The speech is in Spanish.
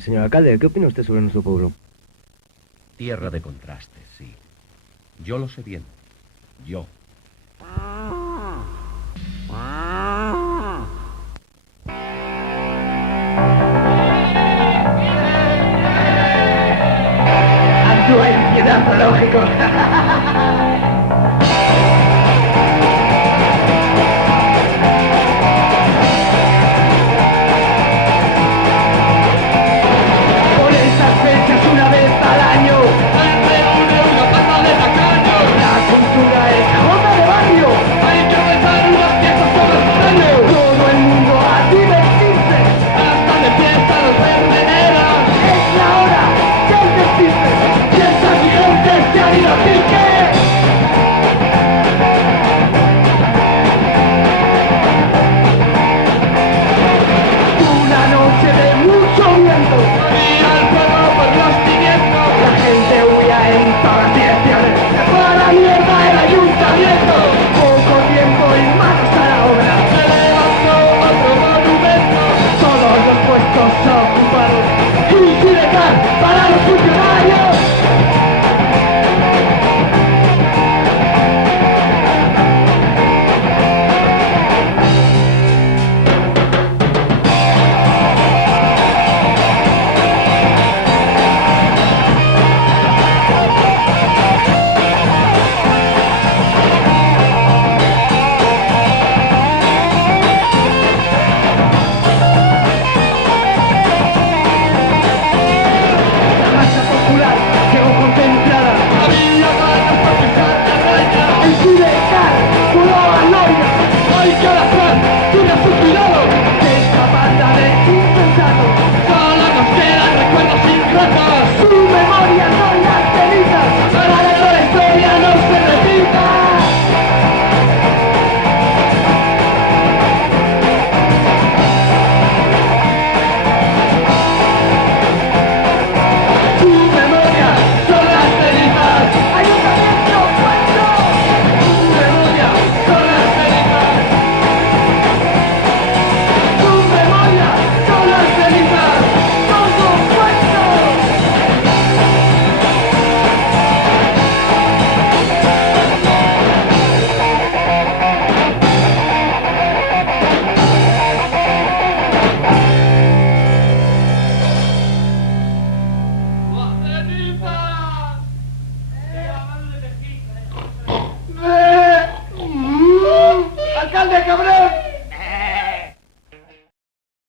Señor alcalde, ¿qué opina usted sobre nuestro pueblo? Tierra de contrastes, sí. Yo lo sé bien. Yo. Afluencia de antológico. Por esas fechas una vez al año se reúne una pata de tacaños. La cultura es jota de barrio. Hay que rezar unas fiestas por los años. Todo el mundo a divertirse. Hasta de fiesta los verbeneros. Es la hora del destino. Fiestas y gente se han ido a pique. Una noche de mucho viento y al